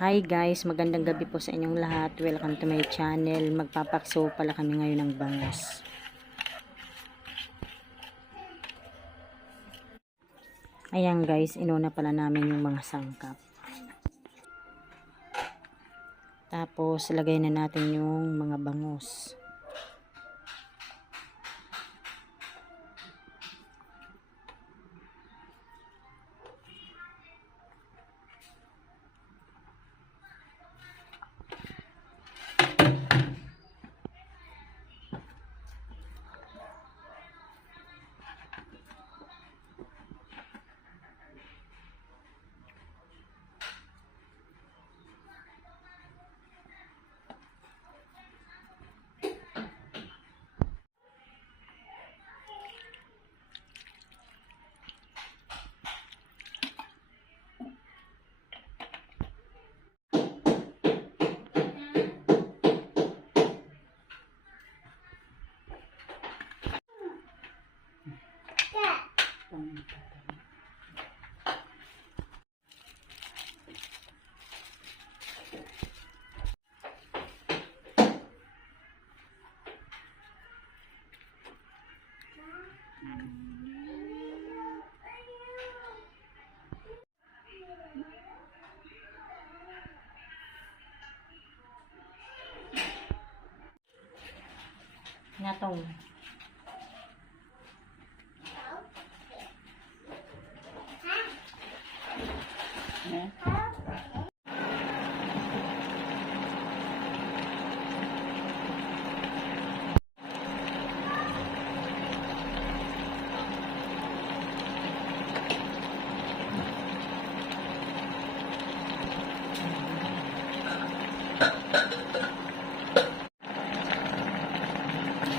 Hi guys, magandang gabi po sa inyong lahat. Welcome to my channel. Magpapakso pala kami ngayon ng bangus. Ayan guys, inuna pala namin yung mga sangkap. Tapos lagay na natin yung mga bangus. Natong.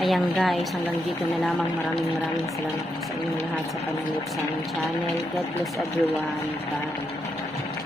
Ayan guys, hanggang dito na lamang. Maraming salamat sa inyong lahat sa panonood sa aming channel. God bless everyone. Bye.